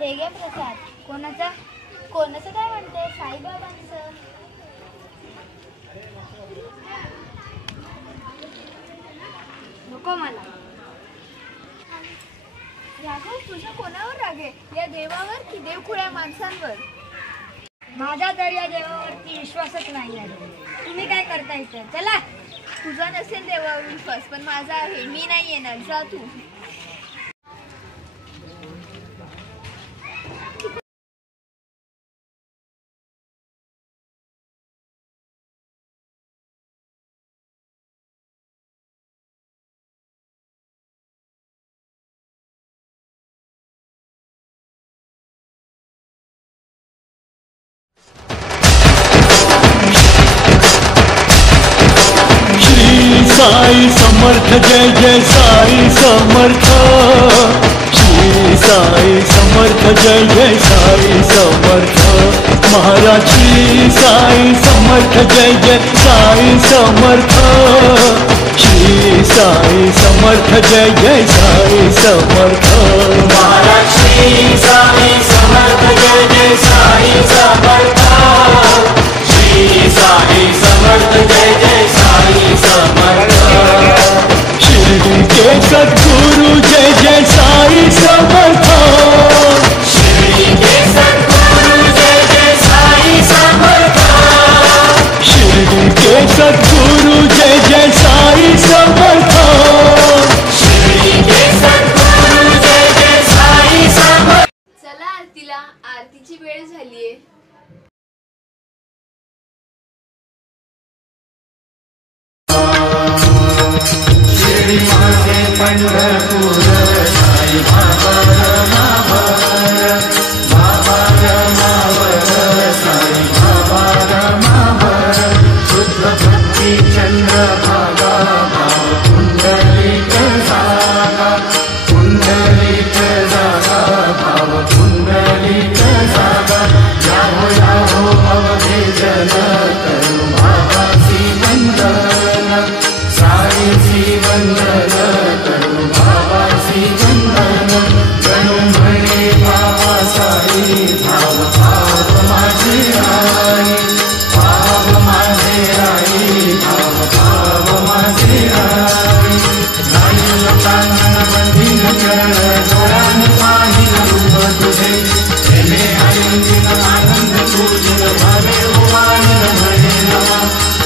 हे घे प्रसाद. कोणाचा कोणाचं काय म्हणते? साईबाबांचं. मला. राघव, तुझा कोणावर राग आहे? या देवावर की देवखुळ्या माणसांवर? माझा तर या देवावरती विश्वासच नाही आहे. तुम्ही काय करता इथं? चला. तुझा नसेल देवावर विश्वास, पण माझा आहे. मी नाही येणार, जा तू. साई समर्थ, जय जय साई समर्थ. श्री साई समर्थ, जय जय साई समर्थ. महाराज श्री साई समर्थ, जय जय साई समर्थ. श्री साई समर्थ, जय जय साई समर्थ. महाराज श्री साई समर्थ, जय जय साई समर्थ. श्री साई समर्थ, जय जय साई समर्थ. शिर्डी के सद्गुरु, जय जय साई समर्थ. शिर्डी के सद्गुरु, जय जय साई समर्थ. शिर्डी के सद्गुरु, जय जय साई समर्थ. शिर्डी के सद्गुरु, जय जय साई समर्थ. चला आरतीला, आरतीची वेळ झालीये. शिर्डी माझे पंढरपूर, साई बाबा रमावर. बाबा रमावर, साई बाबा रमावर. शुद्ध भक्ती चंद्रभागा, भाव पुंडलिक जागा. पुंडलिक जागा, भाव पुंडलिक जागा. याहो याहो अवधेजन, करू बाबाची वंदन. साईची वंदन, करू बाबाची वंदन. जणू म्हणे बाबा साई, भाव भाव माझे आई. भाव माझे आई, भाव भाव माझे आई. नाही लोकांना बंधीन चरण, डोळ्याने पाहिल रूप तुझे. प्रेमे आनंदीन आनंद पूजिन, भावे उवानिन म्हणे नवा.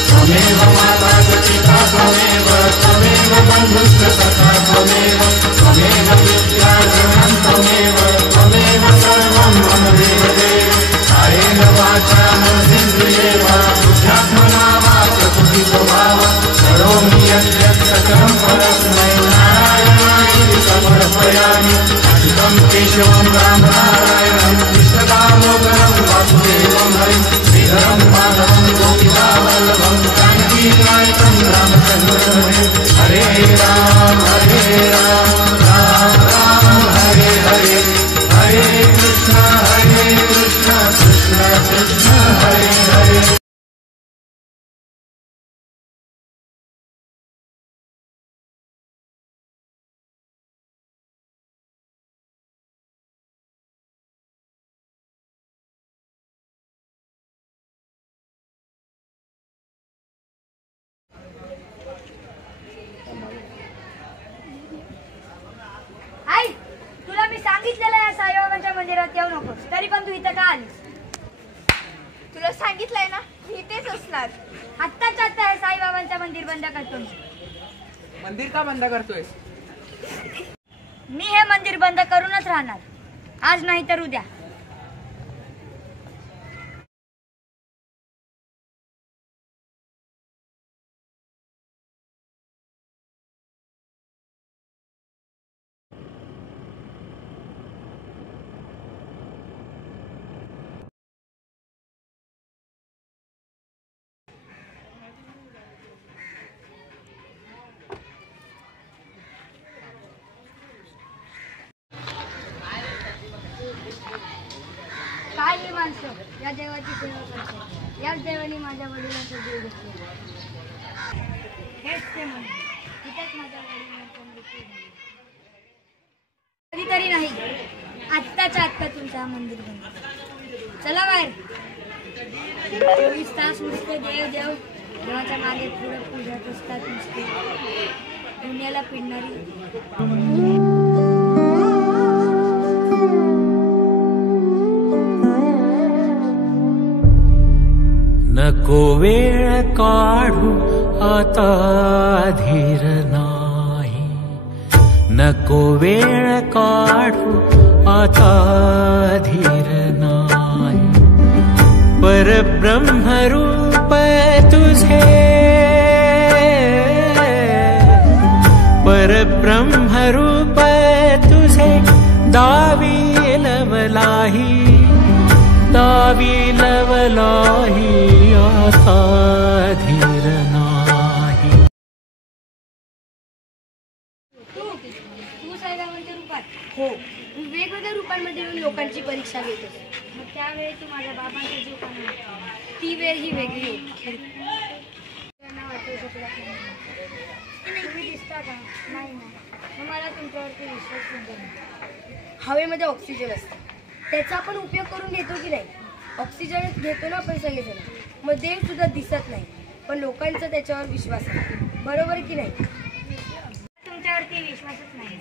त्वमेव माता पिता त्वमेव, त्वमेव बंधुश्च सखा त्वमेव. त्वमेव विद्या जनं त्वमेव, त्वमेव सर्वं मम देवदेव. कायेन वाचा मनसेन्द्रियेर्वा, बुद्ध्यात्मना वा प्रकृतितो भावा. करोमि यद्यत् सकलं परस्मै नारायणाय समर्पयामि. अच्युतं केशवं राम नारायणं, इष्टदामोदरं वासुदेवं हरिं. श्रीधरं माधवं गोपिकावल्लभं, जानकीनायकं रामचन्द्रं हरे. हरे राम, राम राम, हरे हरे. हरे कृष्ण, कृष्ण कृष्ण, हरे हरे. आई, तुला मी सांगितलेलं या साईबाबांच्या मंदिरात येऊ नकोस, तरी पण तू इथं का आलीस? तुला सांगितलंय ना, मी इथेच असणार. आत्ताच्या आत्ता हे साईबाबांचं मंदिर बंद करतो. मंदिर का बंद करतोयस? मी हे मंदिर बंद करूनच राहणार, आज नाही तर उद्या. काय ही माणसं या देवाची सेवा करतात. याच देवाने माझ्या वडिलांचा जीव घेतला. हेच ते मंदिर, तिथेच माझ्या वडिलांचा मृत्यू झाला. कधीतरी नाही, आत्ताच्या आत्ता तुमचं हा मंदिर बंद. चला बाहेर. 24 तास नुसते देव देव, देवाच्या मागे पुढे पूजत असतात नुसते. पुण्याला पिडणारी नको वेळ काढू आता धीर नाही, नको वेळ काढू आता धीर नाही, परब्रह्मरूप तुझे, परब्रह्मरूप तुझे दावी लवलाही, दावी लवलाही आता धीर नाही. तू साईबाबांच्या रूपात हो, मी वेगवेगळ्या रूपांमध्ये येऊन लोकांची परीक्षा घेतो. मग त्यावेळी तू माझ्या बाबांचा जीव का नाही वाचवला? ती वेळ ही वेगळी होती. त्यांना वाचवू शकला नाही. तुम्ही दिसता का? नाही ना. मग मला तुमच्यावरती विश्वास सुद्धा नाही. हवेमध्ये ऑक्सिजन असते, त्याचा आपण उपयोग करून घेतो की नाही? ऑक्सिजन घेतो ना आपण सगळेजण, मग देव सुद्धा दिसत नाही, पण लोकांचा त्याच्यावर विश्वास आहे. बरोबर की नाही? तुमच्यावरती विश्वासच नाही.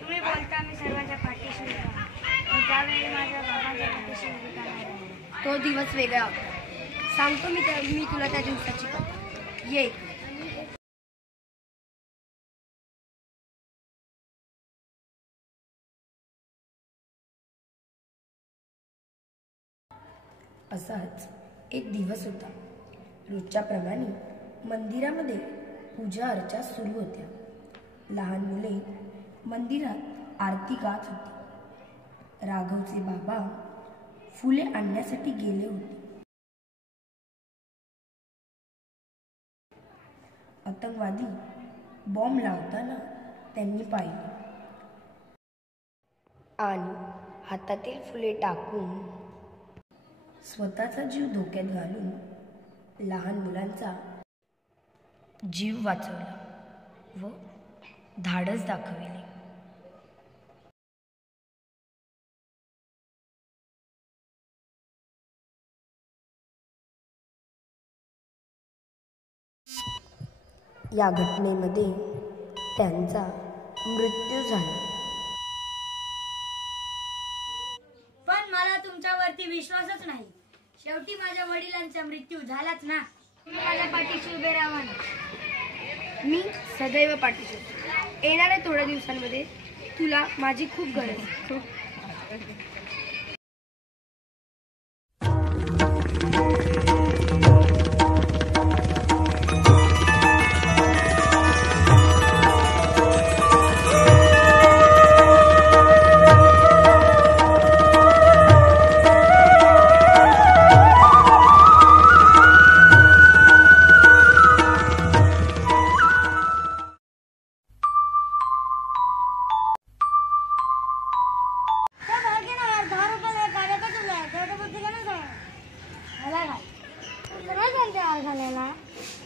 तुम्ही बोलता मी सर्वांच्या पाठीशी उभा आहे. पण त्यावेळी माझ्या बाबांच्या पाठीशी उभी का नाही राहिली? तो दिवस वेगळा होता. सांगतो मी तुला त्या दिवसाची कथा. ये इकडे. असाच एक दिवस होता. रोजच्याप्रमाणे मंदिरामध्ये पूजा अर्चा सुरू होत्या. लहान मुले मंदिरात आरती गात होती. राघवचे बाबा फुले आणण्यासाठी गेले होते. आतंकवादी बॉम्ब लावताना त्यांनी पाहिले आणि हातातील फुले टाकून स्वतःचा जीव धोक्यात घालून लहान मुलांचा जीव वाचवला व धाडस दाखविले. या घटनेमध्ये त्यांचा मृत्यू झाला. पण मला तुमच्यावरती विश्वासच नाही. शेवटी माझ्या वडिलांचा मृत्यू झालाच ना. तुम्ही माझ्या पाठीशी उभे राहा ना. मी सदैव पाठीशी. येणाऱ्या थोड्या दिवसांमध्ये तुला माझी खूप गरज आहे.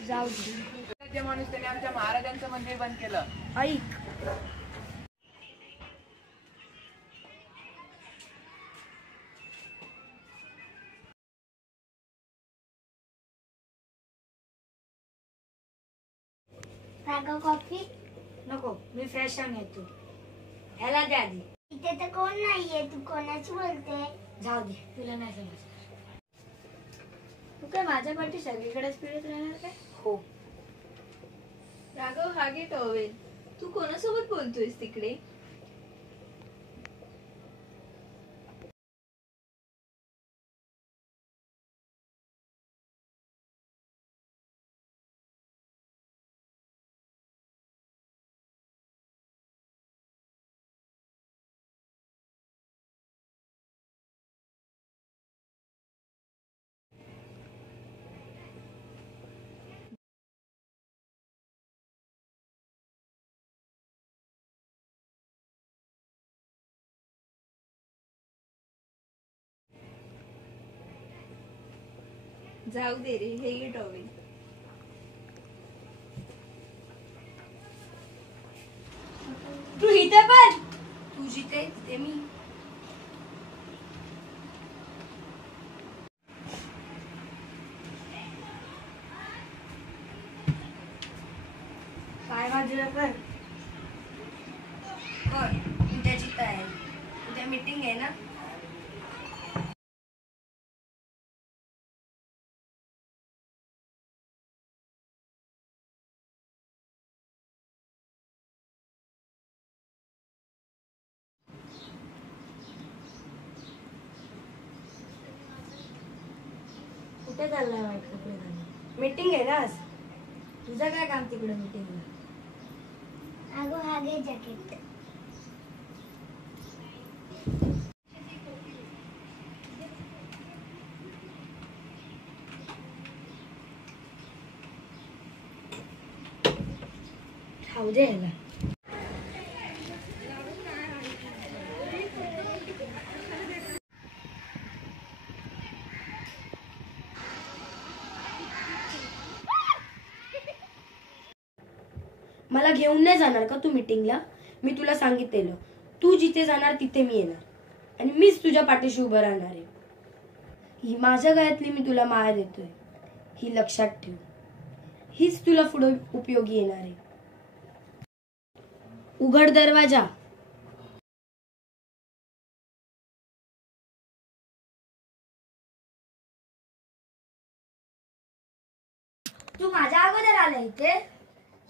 जाऊ दे. जे माणूस त्याने आमच्या महाराजांचं मंदिर बंद केलं. ऐक, राघव कॉफी नको, मी फ्रेश येतो. ह्याला द्या आधी. इथे तर कोण नाहीये, तू कोणाची बोलते? जाऊ दे, तुला नाही समजणार. तू काय माझ्या पाठी सगळीकडेच फिरत राहणार काय? हो. राघव, हा घे टॉवेल. तू कोणासोबत बोलतोयस तिकडे? जाऊ दे रे, हे घे टॉवेल. तू इथे पण. तू जिथे तिथे मी. काय बाजूला कर. कर उद्याची तयारी. उद्या मीटिंग आहे ना. कुठे चाललाय वाईट कपडे घालून? मीटिंग आहे ना आज. तुझं काय काम तिकडे मीटिंगला? अगो हा घे जॅकेट. खाऊ दे ह्याला. मला घेऊन नाही जाणार का तू मीटिंगला? मी तुला सांगितलेलं तू जिथे जाणार तिथे मी येणार आणि मीच तुझ्या पाठीशी उभं राहणार आहे. ही माझ्या गळ्यातली मी तुला माया देतोय, ही लक्षात ठेव. हीच तुला पुढे उपयोगी येणार आहे. उघड दरवाजा. तू माझ्या अगोदर आला इथे?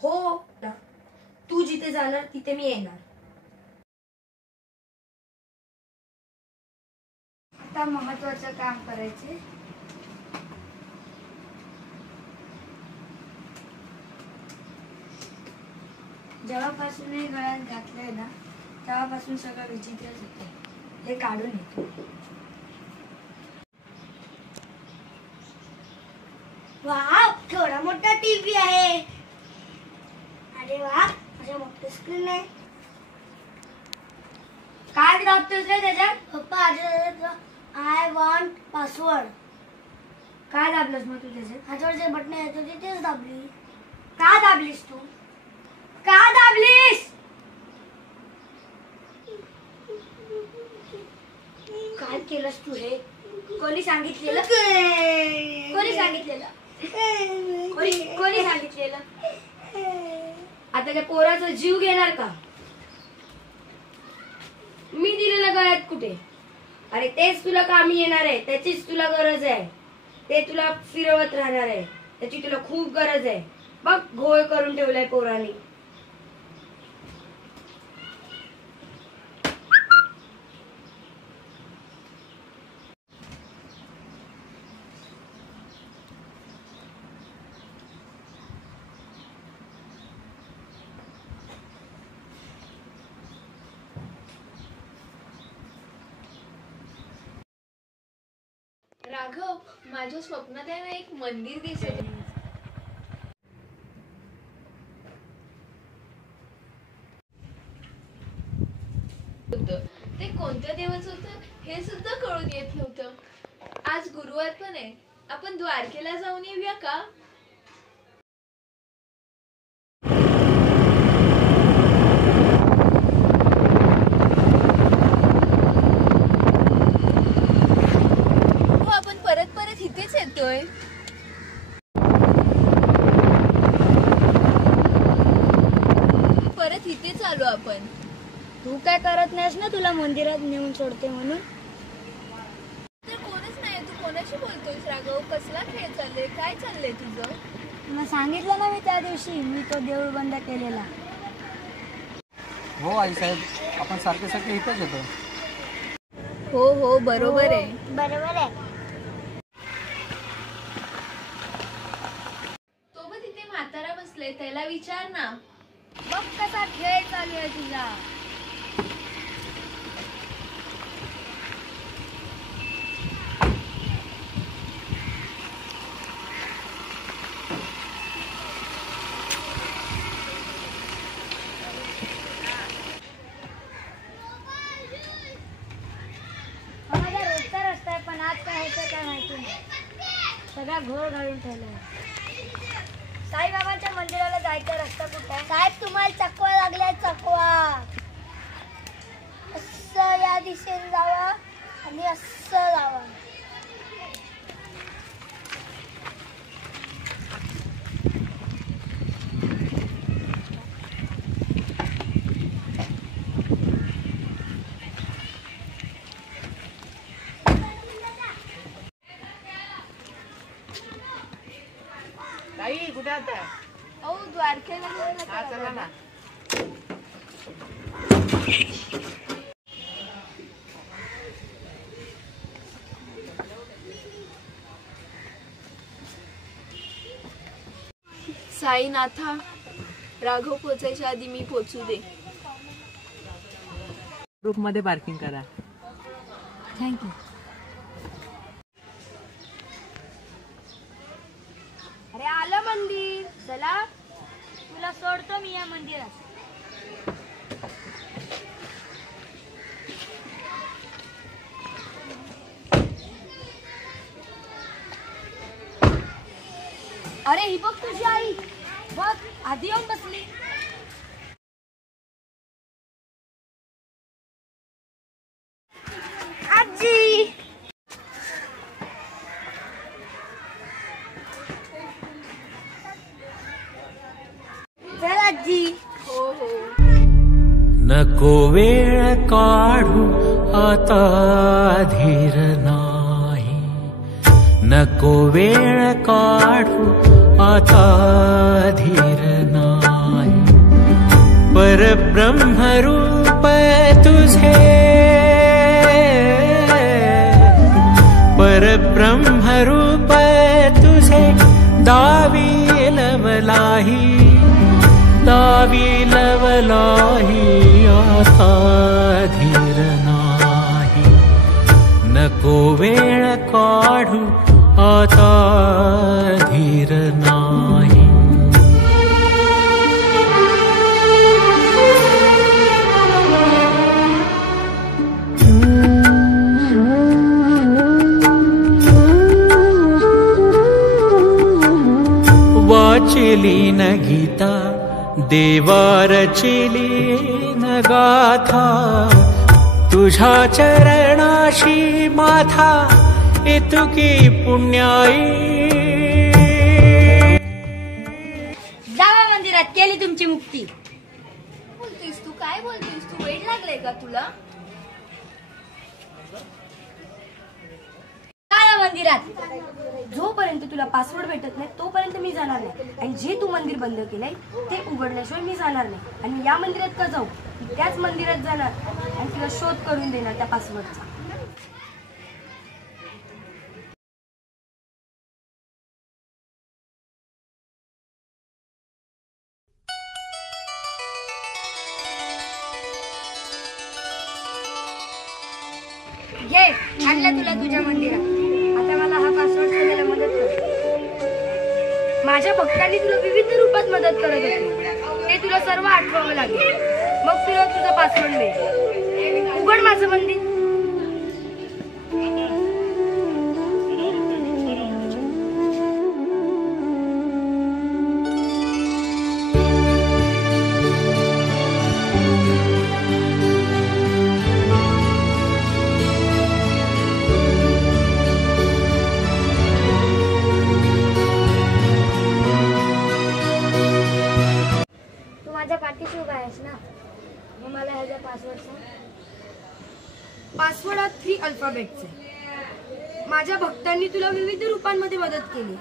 हो ना. तू जिथे जाणार तिथे मी येणार. आता महत्वाचं काम करायचे. जेव्हापासून हे गळ्यात घातलंय ना तेव्हापासून सगळं विचित्रच होतं. हे काढून येतो. वाव, केवढा मोठा टीव्ही आहे. अरे वा, माझ्या मोठं स्क्रीन आहे. काय दाबतोस रे त्याच्यात? पप्पा आय वॉन्ट पासवर्ड. काय दाबलंस मग तू त्याच्यात? ह्याच्यावर जे बटन आहे तेच दाबली. का दाबलीस तू? का दाबलीस? काय केलंस तू हे? कोणी सांगितलेलं? कोणी सांगितलेलं? कोणी सांगितलेलं? आता त्या पोराचा जीव घेणार का? मी दिलेलं गळ्यात कुठे? अरे तेच तुला कामी येणार आहे, त्याचीच तुला गरज आहे. ते तुला फिरवत राहणार आहे, त्याची तुला खूप गरज आहे. बघ घोळ करून ठेवलाय पोराने. राघव, माझ्या स्वप्नात आहे ना एक मंदिर दिसत होतं. ते कोणत्या देवाचं होतं हे सुद्धा कळून येत नव्हतं. आज गुरुवार पण आहे, आपण द्वारकेला जाऊन येऊया का? हो, आपण परत परत इथेच येतोय. परत इथेच आलो आपण. तू काय करत नाहीस ना, तुला मंदिरात नेऊन सोडते म्हणून. तर कोणच नाही. तू कोणाशी बोलतोयस राघव? कसला खेळ चाललंय? काय चाललंय तुझं? तुला सांगितलं ना मी त्या दिवशी, मी तो देऊळ बंद केलेला. हो आई साहेब, आपण सारखे सारखे इथेच येतो. हो हो, बरोबर आहे. बरोबर आहे. तो बघ तिथे म्हातारा बसले, त्याला विचार ना. बघ कसा खेळ चालू आहे तुझा. हा माझा रोजचा रस्ता आहे, पण आज काय होतं काय माहिती नाही. सगळा घोळ घालून ठेवलाय. साईबाबांच्या मंदिराला जायचा रस्ता कुठे आहे? साहेब, तुम्हाला चकवा लागलाय. चकवा असं या दिशेने जावा आणि असं जावा. द्वारकेला घेऊन हा जातो चला दादा. ना. साईनाथा, राघव पोचायच्या आधी मी पोचू दे. ग्रुपमध्ये पार्किंग करा. थँक्यू. अरे आलं मंदिर, चला तुला सोडतो मी या मंदिरात. अरे ही बघ तुझी आई, बघ आधी येऊन बसली. आजी, चल आजी. हो हो. नको वेळ काढू आता धीर नाही, नको वेळ काढू आता धीर नाही. परब्रह्मरूप तुझे, परब्रह्मरूप तुझे दावी लवलाही, दावी लवलाही आता धीर नाही. नको वेळ काढू आता धीर नाही. वाचिली न गीता, देवा रचिली न गाथा, तुझ्या चरणाशी माथा इतुकी पुण्याई. जावा मंदिरात, केली तुमची मुक्ती. बोलतोयस तू, काय बोलतोयस तू? वेळ लागलाय का तुला? जावा मंदिरात. जोपर्यंत तुला पासवर्ड भेटत नाही तोपर्यंत मी जाणार नाही. आणि जे तू मंदिर बंद केलंय ते उघडल्याशिवाय मी जाणार नाही. आणि या मंदिरात का जाऊ, मी त्याच मंदिरात जाणार आणि तुला शोध करून देणार त्या पासवर्डचा. घे, आणलं तुला तुझ्या मंदिरात. आता मला हा पासवर्ड शोधायला मदत कर. माझ्या भक्तांनी तुला विविध रूपात मदत करत होती, ते तुला सर्व आठवावं लागेल. मग तुला तुझा पासवर्ड मिळेल. उघड माझं मंदिर. माझ्या पाठीशी उभा आहेस ना, मग मला ह्याचा पासवर्ड सांग. पासवर्ड हा 3 अल्फाबेटचे. माझ्या भक्तांनी तुला विविध रूपांमध्ये मदत केली,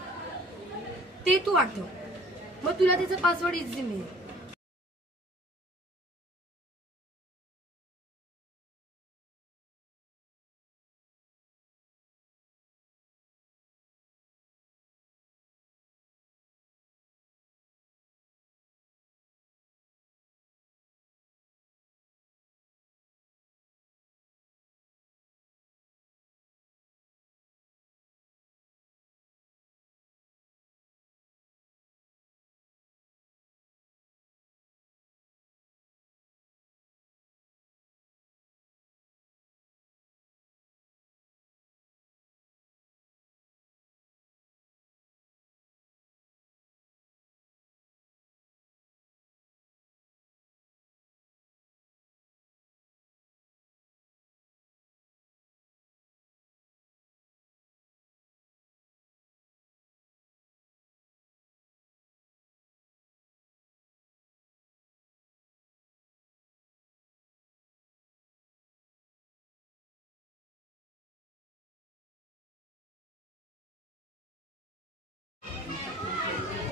ते तू आठव. मग तुला त्याचा पासवर्ड इझी मिळेल.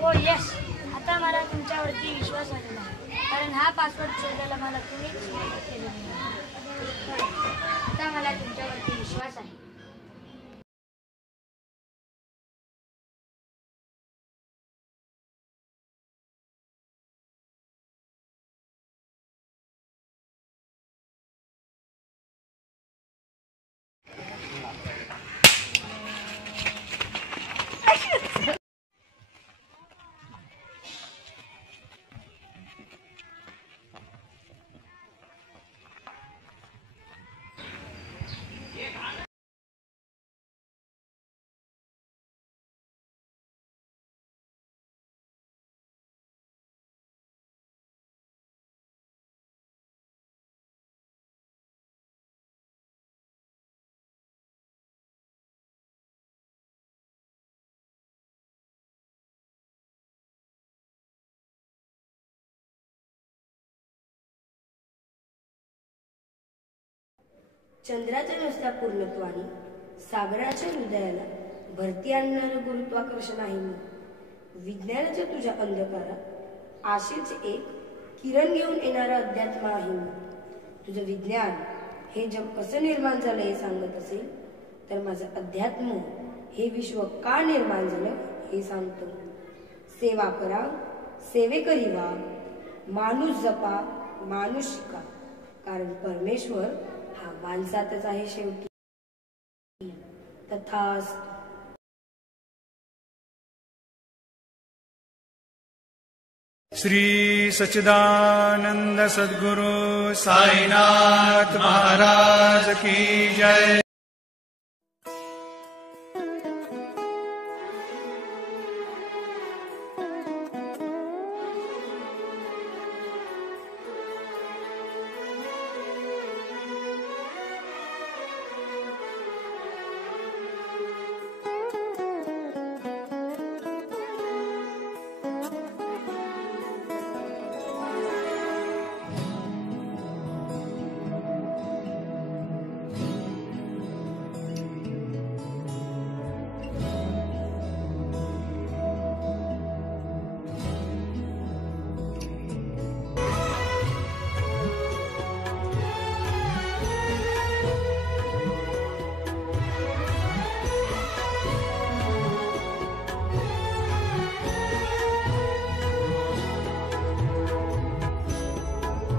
हो यश, आता मला तुमच्यावरती विश्वास आलेला आहे, कारण हा पासवर्ड शोधायला मला तुम्हीच मदत केलेली आहे. आता मला तुमच्यावरती विश्वास आहे. चंद्राच्या नुसत्या पूर्णत्वाने सागराच्या हृदयाला भरती आणणारं गुरुत्वाकर्षण आहे मी. विज्ञानाच्या तुझ्या अंधकारात आशेचे एक किरण घेऊन येणारं अध्यात्म आहे मी. तुझं विज्ञान हे जग कसं निर्माण झालं हे सांगत असेल तर माझं अध्यात्म हे विश्व का निर्माण झालं हे सांगतो. सेवा करा, सेवेकरी व्हा, माणूस जपा, माणूस शिका, कारण परमेश्वर हा माणसातच आहे शेवटी. तथास्तु. श्री सच्चिदानंद सद्गुरु साईनाथ महाराज की जय.